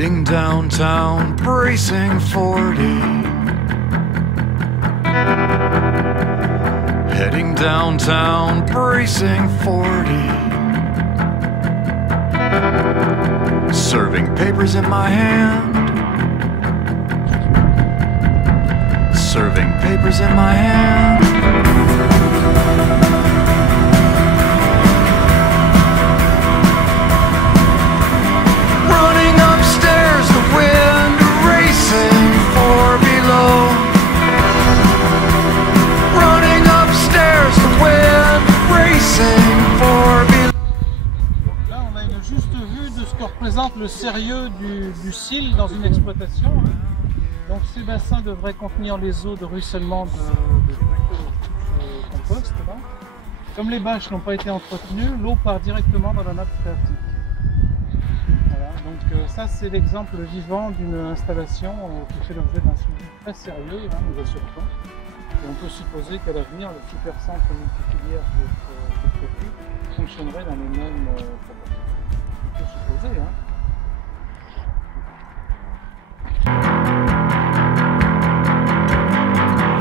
Heading downtown, bracing 40. Heading downtown, bracing 40. Serving papers in my hand. Serving papers in my hand. Running upstairs, the wind racing for below. Running upstairs, the wind racing for below. Là, on a une juste vue de ce que représente le sérieux du SIL dans une exploitation. Donc ces bassins devraient contenir les eaux de ruissellement de compost. Là. Comme les bâches n'ont pas été entretenues, l'eau part directement dans la nappe phréatique. Voilà, donc ça c'est l'exemple vivant d'une installation qui fait l'objet d'un suivi très sérieux, nous assurons. Et on peut supposer qu'à l'avenir, le supercentre multifilière qui est prévu fonctionnerait dans les mêmes proportions. On peut supposer.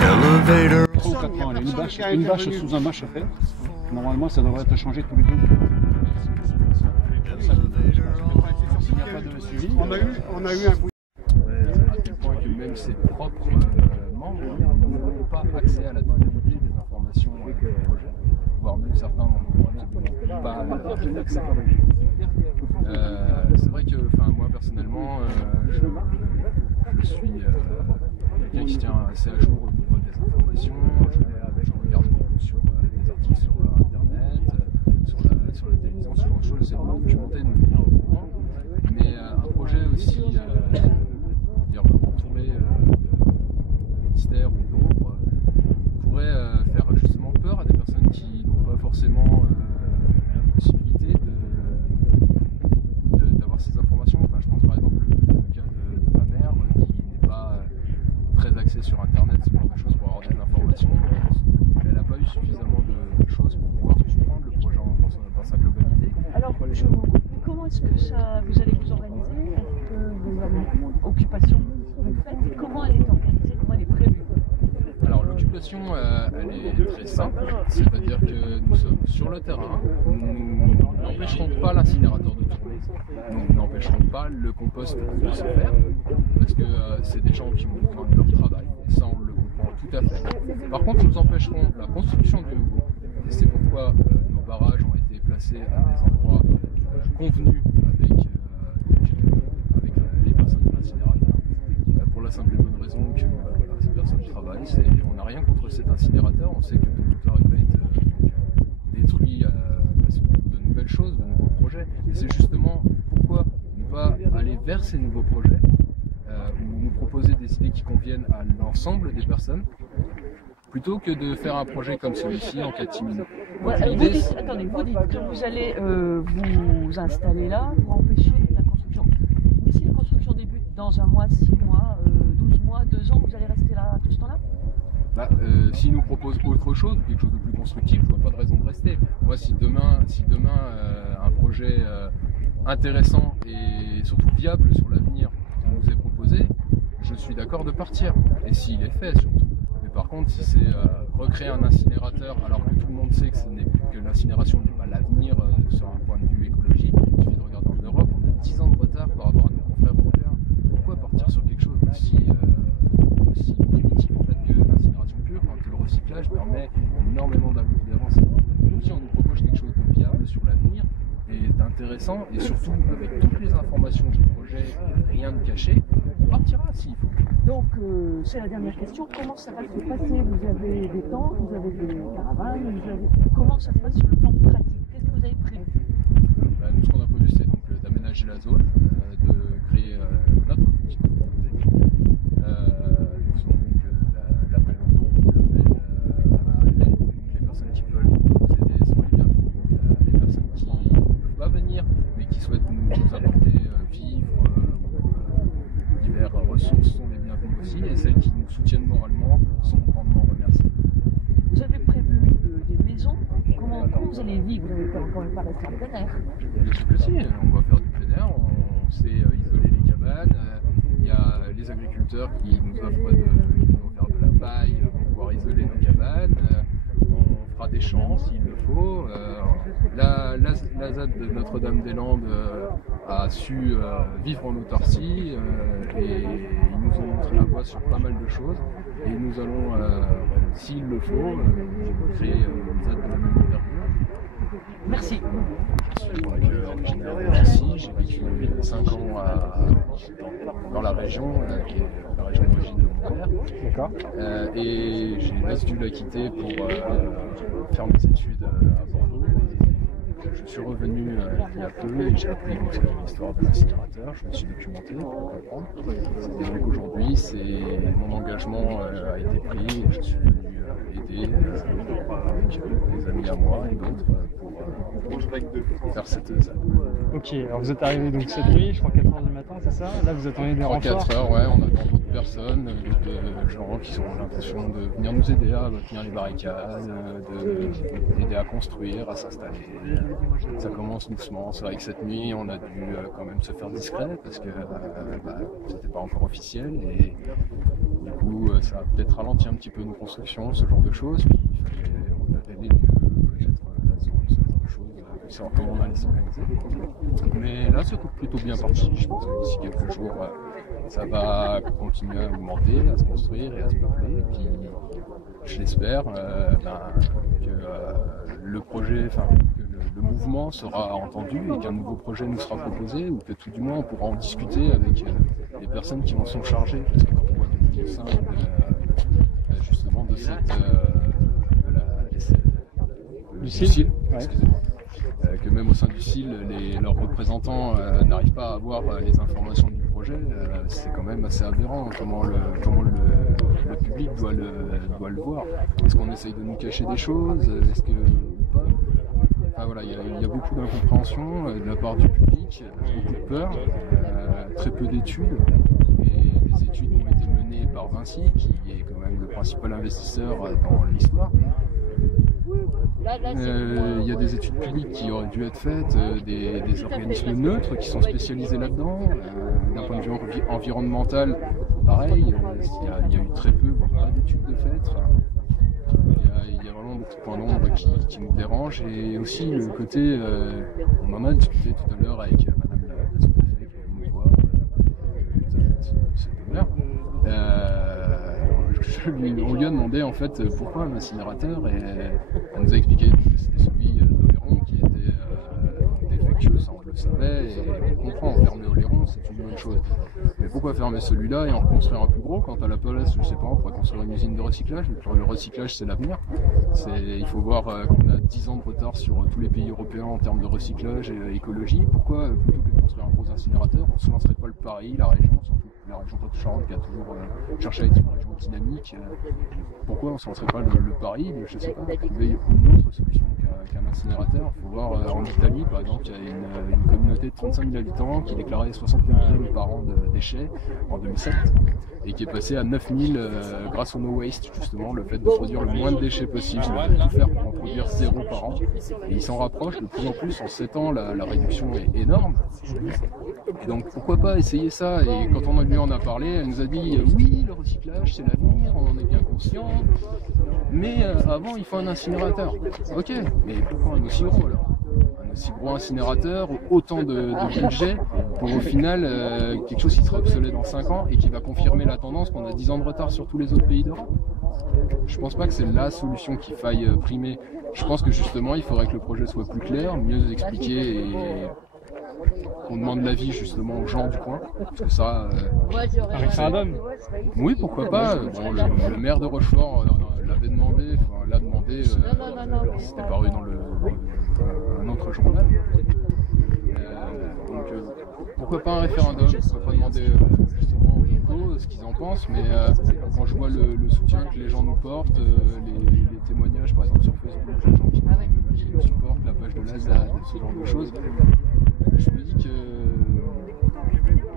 Elevator. 3 ou 4 ans, une bâche sous un bâche à faire. Normalement, ça devrait être changé tous les 2 mois. Il n'y a pas de suivi. On a eu un bruit. À tel point que même ses propres membres n'ont pas accès à la totalité des informations du projet, voire même certains n'ont pas accès. C'est vrai que moi personnellement, je suis quelqu'un qui tient assez à jour au niveau des informations. Je regarde beaucoup sur des articles sur internet, sur la télévision, sur autre chose, c'est vraiment documenté de me tenir au courant. Mais un projet aussi entouré de mystères ou d'ombre pourrait faire justement peur à des personnes qui n'ont pas forcément la possibilité d'avoir ces informations. Enfin, je pense par exemple le cas de ma mère qui n'est pas très axée sur internet, ce genre de choses pour avoir des informations. Elle n'a pas eu suffisamment de choses pour pouvoir comprendre le projet dans sa globalité. Alors, comment est-ce que ça, vous allez vous organiser? Est-ce que vous avez une occupation que vous faites? Comment elle est organisée? Comment elle est prévue? Alors l'occupation, elle est très simple, c'est-à-dire que nous sommes sur le terrain, nous n'empêcherons pas l'incinérateur de tourner, nous n'empêcherons pas le compost de se faire, parce que c'est des gens qui ont besoin de leur travail, et ça on le comprend tout à fait. Par contre, nous empêcherons la construction du nouveau, et c'est pourquoi nos barrages ont été placés à des endroits convenus avec les personnes de l'incinérateur, pour la simple et bonne raison que ces personnes travaillent. On n'a rien contre cet incinérateur, on sait que le moteur va être détruit parce de nouvelles choses, de nouveaux projets. Et c'est justement pourquoi ne pas aller vers ces nouveaux projets ou nous proposer des idées qui conviennent à l'ensemble des personnes plutôt que de faire un projet comme celui-ci en catimini. Attendez, vous dites que vous allez vous installer là pour empêcher la construction. Mais si la construction débute dans un mois, 6 mois, 12 mois, 2 ans, vous allez rester là tout ce temps-là? S'ils nous proposent autre chose, quelque chose de plus constructif, je vois pas de raison de rester. Moi, si demain un projet intéressant et surtout viable sur l'avenir nous est proposé, je suis d'accord de partir. Et s'il est fait surtout. Mais par contre, si c'est recréer un incinérateur alors que tout le monde sait que l'incinération n'est pas l'avenir sur un point de vue écologique, il suffit de regarder en Europe, on a 10 ans de retard par rapport à nos confrères européens. Pourquoi partir sur quelque chose aussi primitif en fait que l'incinération pure quand le recyclage permet énormément d'avancer. Nous, si on nous propose quelque chose de viable sur l'avenir et d'intéressant et surtout avec toutes les informations du projet, rien de caché, on partira s'il faut. Donc, c'est la dernière question. Comment ça va se passer? Vous avez des tentes, vous avez des caravanes, comment ça se passe sur le plan pratique? Qu'est-ce que vous avez prévu? Nous, ce qu'on a prévu, c'est donc d'aménager la zone, de créer notre petite communauté. Nous faisons donc l'appel au don, l'appel à l'aide. Les personnes qui veulent nous aider sont les bienvenues. Les personnes qui ne peuvent pas venir, mais qui souhaitent nous apporter vivres ou diverses ressources sont les bienvenues aussi. Et celles qui nous soutiennent moralement sont grandement remerciées. Vous avez prévu des maisons? Comment vous allez vivre? Vous n'allez quand même pas rester en plein air? Bien sûr que si, on va faire du plein air, on sait isoler les cabanes. cabane. Il y a les agriculteurs qui nous offrent qui vont faire de la paille pour pouvoir isoler nos cabanes. On fera des champs s'il le faut. La ZAD de Notre-Dame-des-Landes a su vivre en autarcie et ils nous ont montré la voie sur pas mal de choses. Et nous allons, s'il le faut, créer une ZAD de la même envergure. Merci. Je suis originaire de Nancy, j'ai vécu 5 ans dans la région, qui est la région d'origine de mon père. D'accord. Et j'ai dû la quitter pour faire mes études à Bordeaux. Je suis revenu il y a peu et j'ai appris l'histoire de l'incinérateur, je me suis documenté pour comprendre. Et donc aujourd'hui, mon engagement a été pris et je suis venu aider avec des amis à moi et d'autres pour faire cette ZAD. Ok, alors vous êtes arrivé donc cette nuit, je crois 4h du matin, c'est ça? Là vous attendez des renforts? 4h, ouais, on attend d'autres personnes, d'autres gens qui ont l'intention de venir nous aider à tenir les barricades, d'aider à construire, à s'installer. Ça commence doucement. C'est vrai que cette nuit, on a dû quand même se faire discret parce que c'était pas encore officiel et du coup, ça a peut-être ralenti un petit peu nos constructions, ce genre de choses. Puis on avait les lieux, connaître la zone, ce genre de choses, savoir comment on allait s'organiser. Mais là, c'est plutôt bien parti. Je pense que d'ici quelques jours, ça va continuer à augmenter, à se construire et à se peupler. Et puis, je l'espère que le projet, que le mouvement sera entendu et qu'un nouveau projet nous sera proposé ou que tout du moins on pourra en discuter avec les personnes qui en sont chargées. Parce que quand on voit au sein justement de cette du CIL, excusez-moi. Que même au sein du CIL, leurs représentants n'arrivent pas à avoir les informations du projet, c'est quand même assez aberrant comment le public doit le voir. Est-ce qu'on essaye de nous cacher des choses? Est-ce que ou pas? Enfin, voilà, il y a beaucoup d'incompréhension de la part du public, beaucoup de peur, très peu d'études. Et des études qui ont été menées par Vinci, qui est quand même le principal investisseur dans l'histoire. Il y a des études publiques qui auraient dû être faites, des organismes neutres qui sont spécialisés là-dedans. D'un point de vue environnemental, pareil, il y a eu très peu, voire pas d'études de fait. Il y a vraiment beaucoup de points d'ombre qui nous dérangent. Et aussi le côté, on en a discuté tout à l'heure avec Madame la sous-préfète qui est venue nous voir, c'est honneur. On lui a demandé en fait pourquoi un incinérateur et elle nous a expliqué que c'était celui d'Oléron qui était défectueux, ça on le savait et on comprend, fermer Oléron c'est une bonne chose. Mais pourquoi fermer celui-là et en reconstruire un plus gros quand à la place, je sais pas, on pourrait construire une usine de recyclage, mais le recyclage c'est l'avenir. Il faut voir qu'on a 10 ans de retard sur tous les pays européens en termes de recyclage et écologie. Pourquoi plutôt que de construire un gros incinérateur, on ne se lancerait pas le Paris, la région, surtout la région Poitou-Charentes qui a toujours cherché à être une région dynamique. Pourquoi on ne se lancerait pas le Paris, je ne sais pas, trouver une autre solution qu'un incinérateur. Il faut voir en Italie par exemple, il y a une communauté de 35 000 habitants qui déclarait 60 000 tonnes par an de déchets en 2007 et qui est passé à 9 000 grâce au no waste, justement, le fait de produire le moins de déchets possible, le fait de tout faire pour en produire 0 par an. Et il s'en rapproche de plus en plus, en 7 ans la réduction est énorme. Et donc pourquoi pas essayer ça? Et quand on lui en a parlé, elle nous a dit oui, le recyclage c'est l'avenir, on en est bien conscient, mais avant il faut un incinérateur. Ok, mais pourquoi un aussi gros alors? Un aussi gros incinérateur, autant de budget pour au final quelque chose qui sera obsolète dans 5 ans et qui va confirmer la tendance qu'on a 10 ans de retard sur tous les autres pays d'Europe. Je pense pas que c'est la solution qu'il faille primer. Je pense que justement il faudrait que le projet soit plus clair, mieux expliqué et qu'on demande l'avis justement aux gens du coin. Parce que ça. Un référendum? Oui, pourquoi pas. Bon, le maire de Rochefort l'avait demandé, l'a demandé, c'était paru dans un autre journal. Donc pourquoi pas un référendum? Pourquoi pas demander justement aux locaux ce qu'ils en pensent, mais quand je vois le soutien que les gens nous portent, les témoignages par exemple sur Facebook, les gens qui nous supportent, la page de la ZAD, ce genre de choses, je me dis que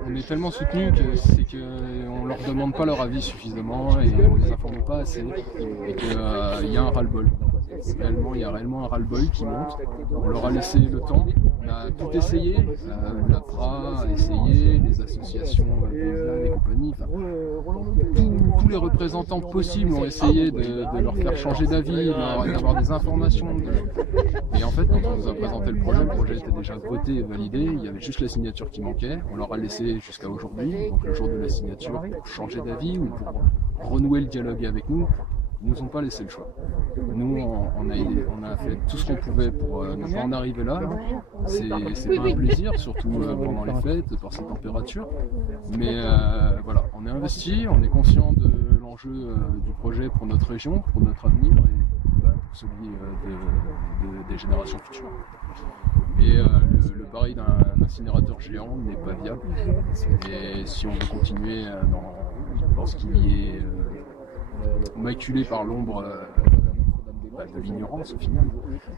on est tellement soutenus que c'est qu'on leur demande pas leur avis suffisamment et on les informe pas assez et qu'il y a un ras-le-bol. Il y a réellement un ras-le-bol qui monte. On leur a laissé le temps, On a tout essayé, l'APRA a essayé, les associations paysannes et compagnie, enfin, tous les représentants possibles ont essayé de leur faire changer d'avis, d'avoir des informations. Et en fait, quand on nous a présenté le projet était déjà voté et validé, il y avait juste la signature qui manquait. On leur a laissé jusqu'à aujourd'hui, donc le jour de la signature, pour changer d'avis ou pour renouer le dialogue avec nous. Ils nous ont pas laissé le choix. Nous, on a fait tout ce qu'on pouvait pour ne pas en arriver là. C'est pas un plaisir, surtout pendant les fêtes, par ces températures. Mais voilà, on est investi, on est conscient de l'enjeu du projet pour notre région, pour notre avenir et pour celui des générations futures. Et le pari d'un incinérateur géant n'est pas viable. Et si on veut continuer dans ce qui est maculé par l'ombre de l'ignorance au final.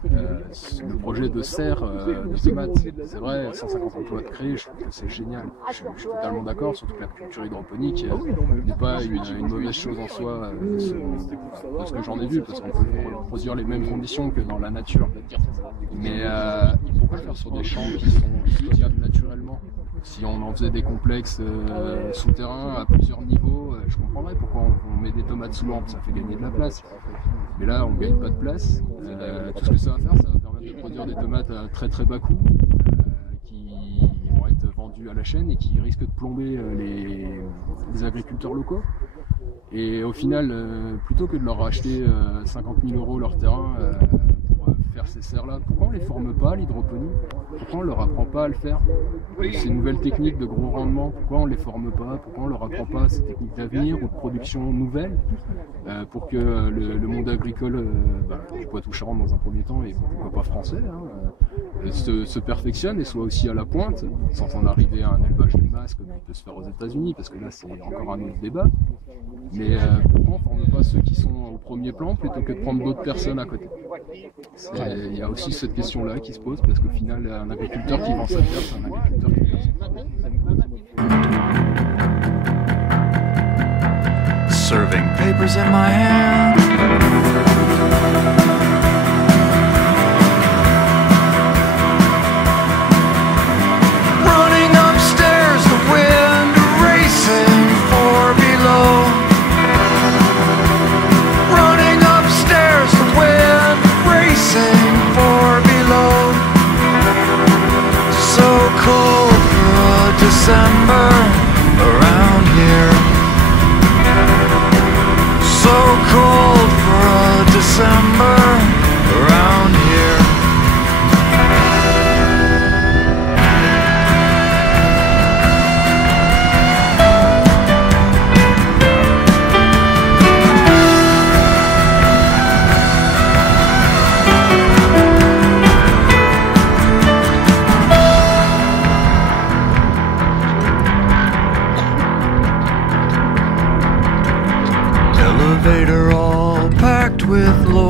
Le projet de serre de tomates, c'est vrai, 150 emplois de créés, je trouve que c'est génial. Je suis totalement d'accord, surtout que la culture hydroponique n'est pas une mauvaise chose en soi, de ce que j'en ai vu, parce qu'on peut produire les mêmes conditions que dans la nature. Mais pourquoi le faire sur des champs qui sont exploitables naturellement? Si on en faisait des complexes souterrains à plusieurs niveaux, je comprendrais pourquoi on met des tomates sous lampe, ça fait gagner de la place. Mais là, on ne gagne pas de place. Tout ce que ça va faire, ça va permettre de produire des tomates à très très bas coût, qui vont être vendues à la chaîne et qui risquent de plomber les agriculteurs locaux. Et au final, plutôt que de leur racheter 50 000 € leur terrain pour faire ces serres-là, pourquoi on ne les forme pas à l'hydroponie? Pourquoi on ne leur apprend pas à le faire? Ces nouvelles techniques de gros rendement, pourquoi on ne les forme pas? Pourquoi on ne leur apprend pas ces techniques d'avenir ou de production nouvelles pour que le monde agricole du Poitou-Charentes dans un premier temps, et pourquoi pas français, se perfectionne et soit aussi à la pointe, sans en arriver à un élevage de masse comme il peut se faire aux États-Unis, parce que là c'est encore un autre débat. Mais pourquoi on ne forme pas ceux qui sont au premier plan plutôt que de prendre d'autres personnes à côté? Il y a aussi cette question-là qui se pose, parce qu'au final, un agriculteur qui vend sa terre, c'est un agriculteur qui perd sa terre. Serving papers in my hand. Running upstairs, the wind racing for below. Running upstairs, the wind racing for below. So cold for a December around here. So cold for a December around here. Elevator all packed with low